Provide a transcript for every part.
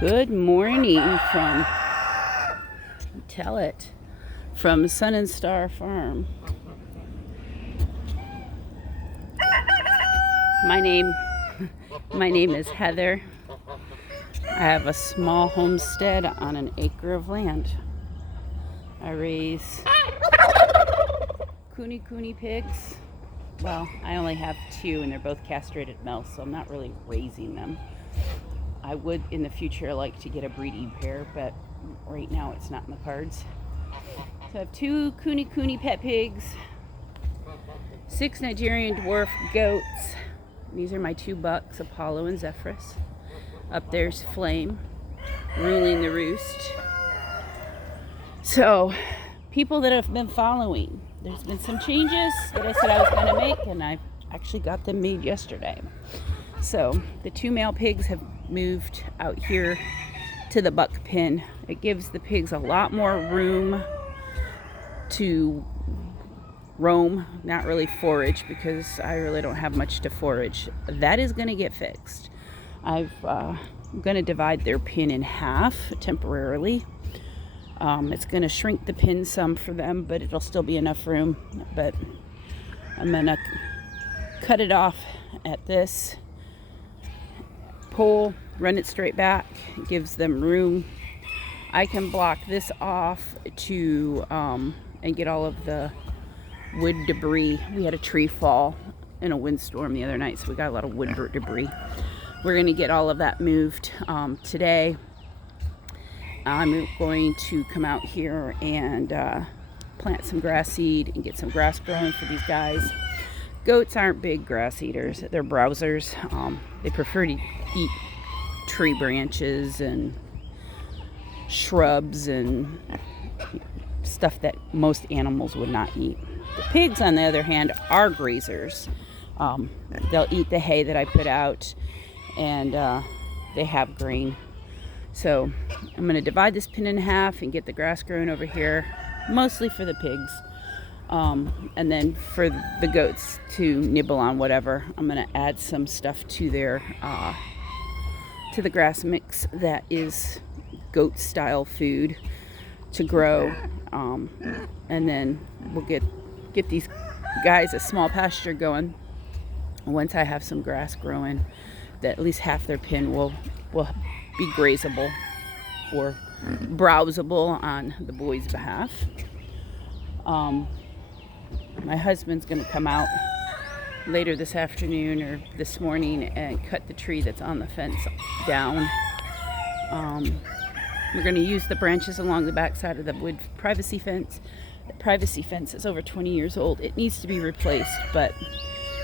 Good morning from Sun and Star Farm. My name is Heather. I have a small homestead on an acre of land. I raise Kune pigs. Well, I only have 2 and they're both castrated males, so I'm not really raising them. I would in the future like to get a breeding pair, but right now it's not in the cards. So I have 2 Kune pet pigs, 6 Nigerian dwarf goats. These are my 2 bucks, Apollo and Zephyrus. Up there's Flame, ruling the roost. So, people that have been following, there's been some changes that I said I was going to make, and I actually got them made yesterday. So, the 2 male pigs have moved out here to the buck pen. It gives the pigs a lot more room to roam, not really forage, because I really don't have much to forage. That is going to get fixed. I'm going to divide their pen in half temporarily. It's going to shrink the pen some for them, but it'll still be enough room. But I'm going to cut it off at this pole, run it straight back. It gives them room. I can block this off to and get all of the wood debris. We had a tree fall in a windstorm the other night, so we got a lot of wood debris. We're going to get all of that moved today. I'm going to come out here and plant some grass seed and get some grass growing for these guys. Goats aren't big grass eaters. They're browsers. They prefer to eat tree branches and shrubs and stuff that most animals would not eat. The pigs, on the other hand, are grazers. They'll eat the hay that I put out, and they have grain. So I'm going to divide this pen in half and get the grass growing over here, mostly for the pigs. And then for the goats to nibble on whatever, I'm going to add some stuff to their to the grass mix that is goat style food to grow. And then we'll get these guys a small pasture going. Once I have some grass growing, that at least half their pen will be grazable or browsable on the boys' behalf. My husband's going to come out later this afternoon or this morning and cut the tree that's on the fence down. We're going to use the branches along the backside of the wood privacy fence. The privacy fence is over 20 years old. It needs to be replaced, but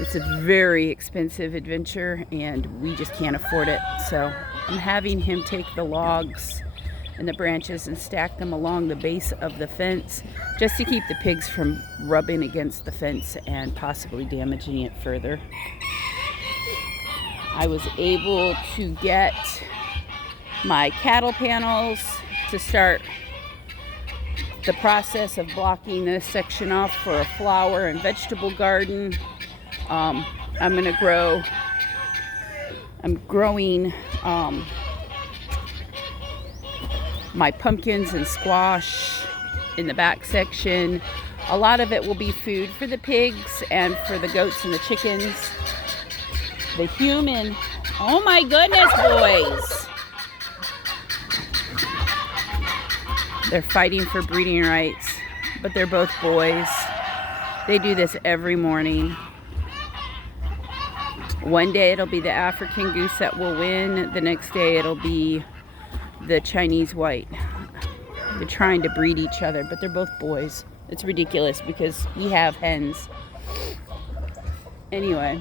it's a very expensive adventure and we just can't afford it. So I'm having him take the logs and the branches and stack them along the base of the fence just to keep the pigs from rubbing against the fence and possibly damaging it further. I was able to get my cattle panels to start the process of blocking this section off for a flower and vegetable garden. I'm growing my pumpkins and squash in the back section. A lot of it will be food for the pigs and for the goats and the chickens. The human, oh my goodness, boys. They're fighting for breeding rights, but they're both boys. They do this every morning. One day it'll be the African goose that will win. The next day it'll be the Chinese white. They're trying to breed each other, but they're both boys. It's ridiculous because we have hens. Anyway,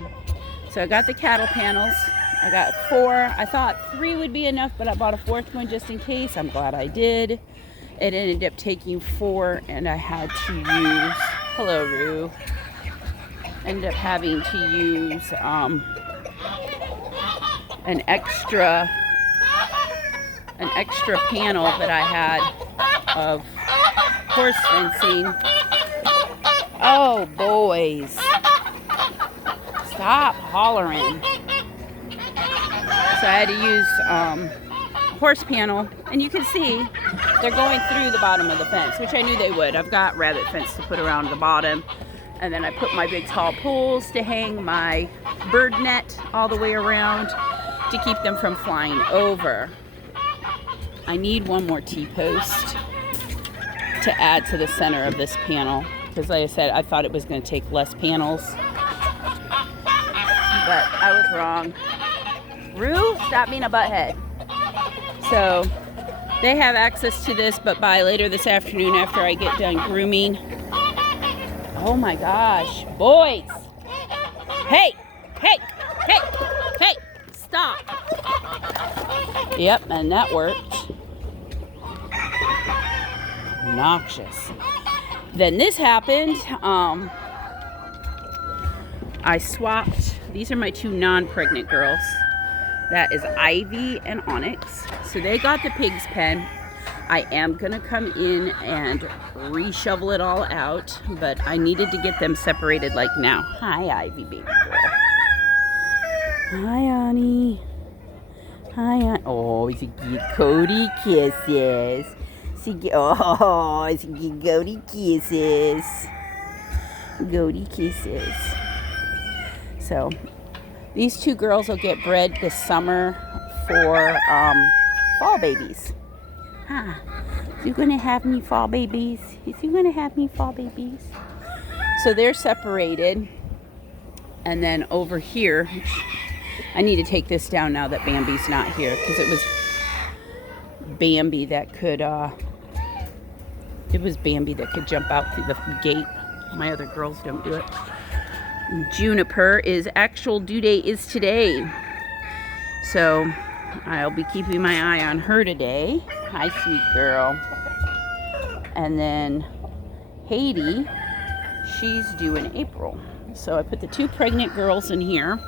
so I got the cattle panels. I got 4. I thought 3 would be enough, but I bought a 4th one just in case. I'm glad I did. It ended up taking 4, and I had to use, hello Rue, ended up having to use an extra panel that I had of horse fencing. Oh boys, stop hollering. So I had to use horse panel, and you can see they're going through the bottom of the fence, which I knew they would. I've got rabbit fence to put around the bottom, and then I put my big tall poles to hang my bird net all the way around to keep them from flying over. I need one more T-post to add to the center of this panel, because like I said, I thought it was going to take less panels, but I was wrong. Rue, stop being a butthead. So they have access to this, but by later this afternoon after I get done grooming. Oh my gosh, boys. Hey, hey, hey, hey, stop. Yep, and that worked. Obnoxious. Then this happened. I swapped. These are my two non-pregnant girls. That is Ivy and Onyx. So they got the pig's pen. I am gonna come in and reshovel it all out, but I needed to get them separated like now. Hi, Ivy, baby girl. Hi, Annie. Hi, Annie. Oh, it's a cute Cody kisses. Oh, it's a cute Cody kisses. Cody kisses. So these two girls will get bred this summer for fall babies. Huh. Is you gonna have me fall babies? Is you gonna have me fall babies? So they're separated. And then over here, I need to take this down now that Bambi's not here, because it was Bambi that could jump out through the gate. My other girls don't do it. Juniper is actual due date is today, so I'll be keeping my eye on her today. Hi, sweet girl. And then Haiti, she's due in April. So I put the two pregnant girls in here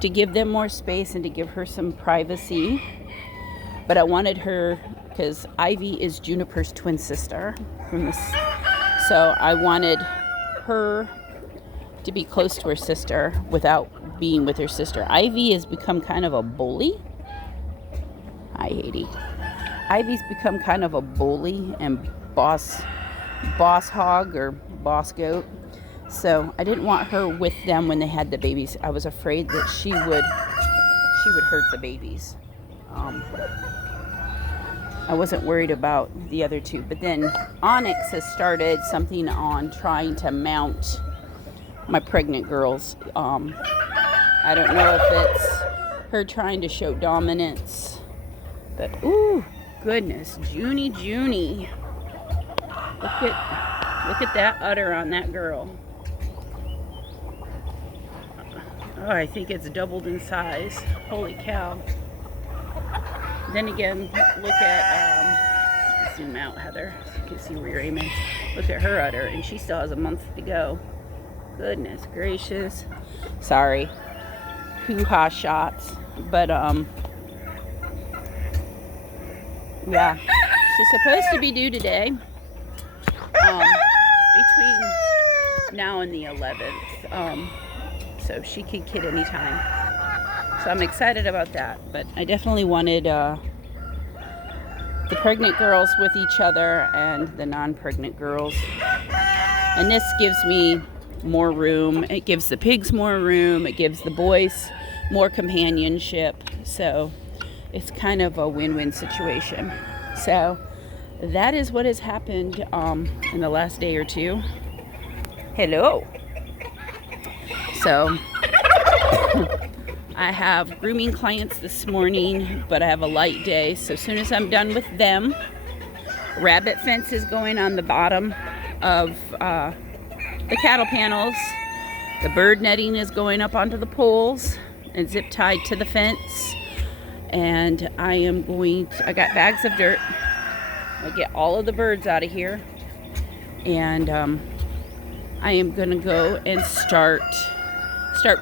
to give them more space and to give her some privacy. But I wanted her, because Ivy is Juniper's twin sister from this, so I wanted her to be close to her sister without being with her sister. Ivy has become kind of a bully. Hi, Haiti. Ivy's become kind of a bully and boss hog or boss goat. So I didn't want her with them when they had the babies. I was afraid that she would hurt the babies. I wasn't worried about the other two. But then Onyx has started something on trying to mount my pregnant girls. I don't know if it's her trying to show dominance, but ooh, goodness, Junie. Look at that udder on that girl. Oh, I think it's doubled in size. Holy cow. Then again, look at, zoom out, Heather, so you can see where you're aiming. Look at her udder, and she still has a month to go. Goodness gracious. Sorry. Hoo-ha shots. But, yeah. She's supposed to be due today. Between now and the 11th. So she could kid anytime. So I'm excited about that. But I definitely wanted the pregnant girls with each other and the non-pregnant girls. And this gives me more room. It gives the pigs more room. It gives the boys more companionship. So it's kind of a win-win situation. So that is what has happened in the last day or two. Hello. So I have grooming clients this morning, but I have a light day. So as soon as I'm done with them, rabbit fence is going on the bottom of the cattle panels. The bird netting is going up onto the poles and zip tied to the fence. And I got bags of dirt. I'll get all of the birds out of here. And I am gonna go and start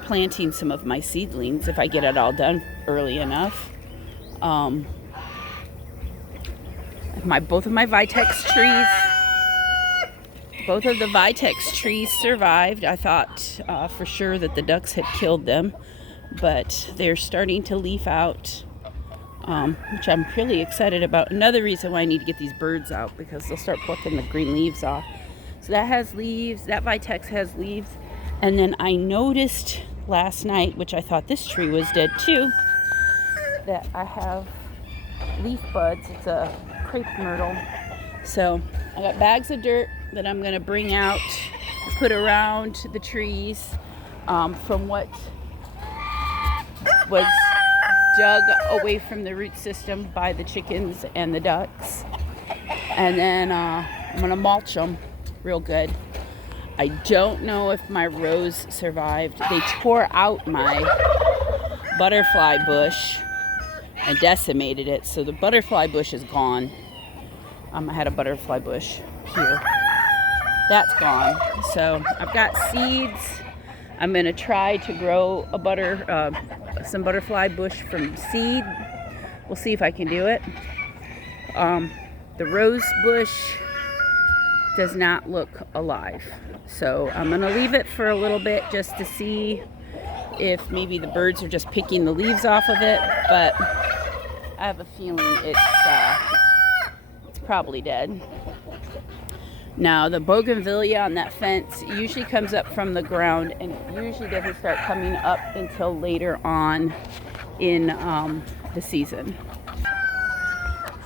planting some of my seedlings if I get it all done early enough. Both of my Vitex trees, both of the Vitex trees survived. I thought for sure that the ducks had killed them, but they're starting to leaf out. which I'm really excited about. Another reason why I need to get these birds out, because they'll start plucking the green leaves off. So that has leaves, that Vitex has leaves. And then I noticed last night, which I thought this tree was dead too, that I have leaf buds. It's a crepe myrtle. So I got bags of dirt that I'm gonna bring out, put around the trees from what was dug away from the root system by the chickens and the ducks. And then I'm gonna mulch them real good. I don't know if my rose survived. They tore out my butterfly bush and decimated it, so the butterfly bush is gone. I had a butterfly bush here. That's gone. So I've got seeds. I'm gonna try to grow some butterfly bush from seed. We'll see if I can do it. The rose bush does not look alive, so I'm gonna leave it for a little bit just to see if maybe the birds are just picking the leaves off of it, but I have a feeling it's probably dead. Now the bougainvillea on that fence usually comes up from the ground and usually doesn't start coming up until later on in the season.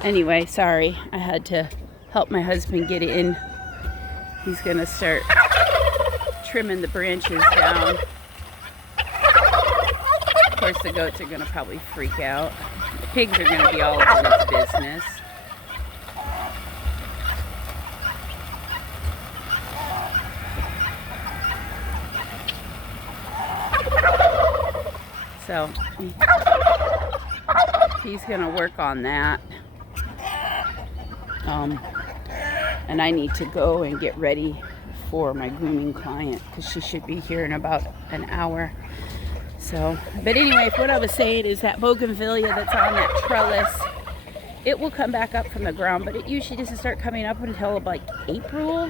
Anyway, sorry, I had to help my husband get in. He's gonna start trimming the branches down. Of course, the goats are gonna probably freak out. The pigs are gonna be all in his business. So he's gonna work on that. And I need to go and get ready for my grooming client because she should be here in about an hour. So, but anyway, what I was saying is that bougainvillea that's on that trellis, it will come back up from the ground, but it usually doesn't start coming up until like April.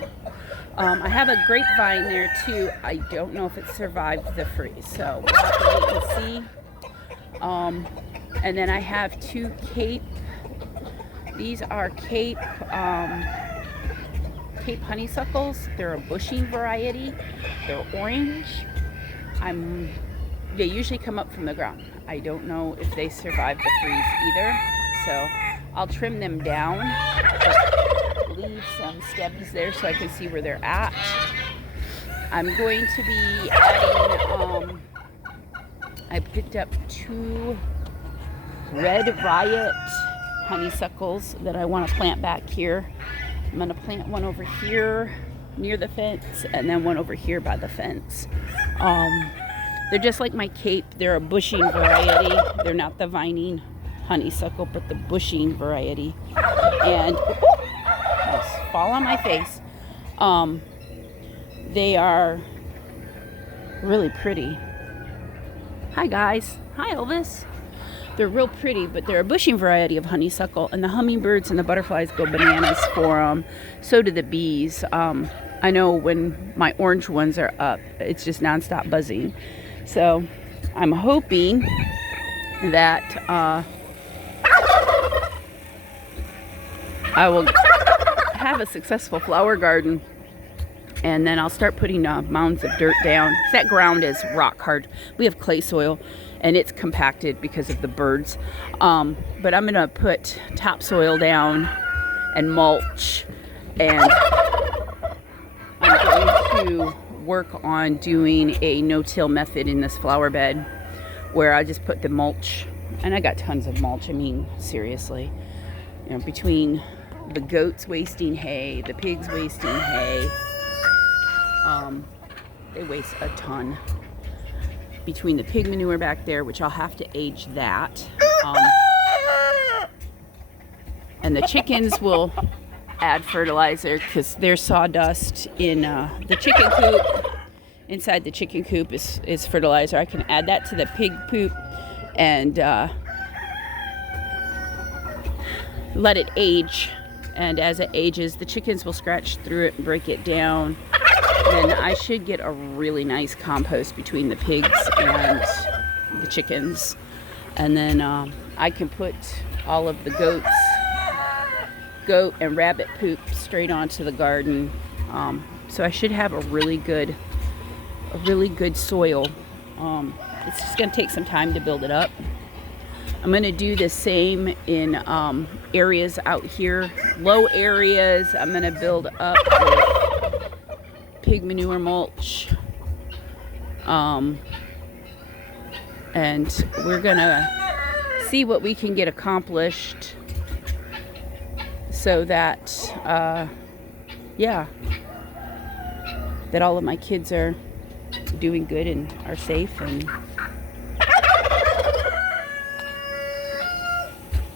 I have a grapevine there too. I don't know if it survived the freeze, so we'll have to wait and see. And then I have two Cape. These are Cape honeysuckles. They're a bushing variety. They're orange. They usually come up from the ground. I don't know if they survived the freeze either, so I'll trim them down, but leave some stems there so I can see where they're at. I'm going to be adding, I picked up two Red Riot honeysuckles that I want to plant back here. I'm going to plant one over here near the fence and then one over here by the fence. They're just like my Cape. They're a bushing variety. They're not the vining honeysuckle, but the bushing variety. And fall on my face. They are really pretty. Hi guys. Hi Elvis. They're real pretty, but they're a bushing variety of honeysuckle, and the hummingbirds and the butterflies go bananas for them. So do the bees. I know when my orange ones are up, it's just nonstop buzzing. So I'm hoping that I will have a successful flower garden, and then I'll start putting mounds of dirt down. That ground is rock hard. We have clay soil and it's compacted because of the birds. But I'm gonna put topsoil down and mulch, and I'm going to work on doing a no-till method in this flower bed where I just put the mulch, and I got tons of mulch. I mean, seriously, you know, between the goats wasting hay, the pigs wasting hay, they waste a ton. Between the pig manure back there, which I'll have to age that, and the chickens will add fertilizer because there's sawdust in the chicken coop. Inside the chicken coop is fertilizer. I can add that to the pig poop and let it age. And as it ages, the chickens will scratch through it and break it down. Then I should get a really nice compost between the pigs and the chickens. And then I can put all of the goat and rabbit poop straight onto the garden. So I should have a really good soil. It's just going to take some time to build it up. I'm going to do the same in areas out here, low areas. I'm going to build up with pig manure mulch. And we're going to see what we can get accomplished so that, that all of my kids are doing good and are safe, and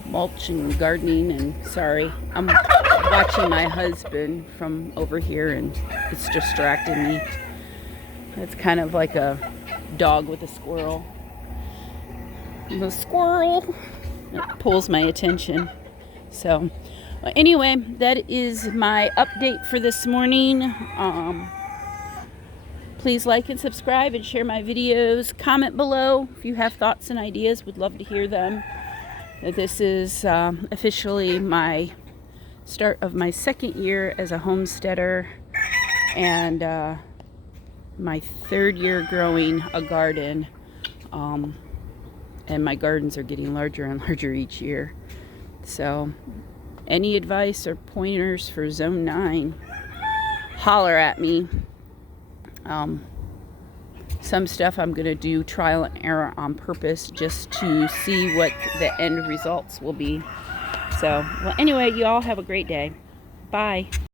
mulch and gardening. And sorry, I'm watching my husband from over here and it's distracting me. It's kind of like a dog with a squirrel. The squirrel, it pulls my attention. So anyway, that is my update for this morning. Please like and subscribe and share my videos. Comment below if you have thoughts and ideas. Would love to hear them. This is officially my start of my second year as a homesteader, and my third year growing a garden. And my gardens are getting larger and larger each year. So any advice or pointers for Zone 9, holler at me. Some stuff I'm going to do trial and error on purpose just to see what the end results will be. So, well, anyway, you all have a great day. Bye.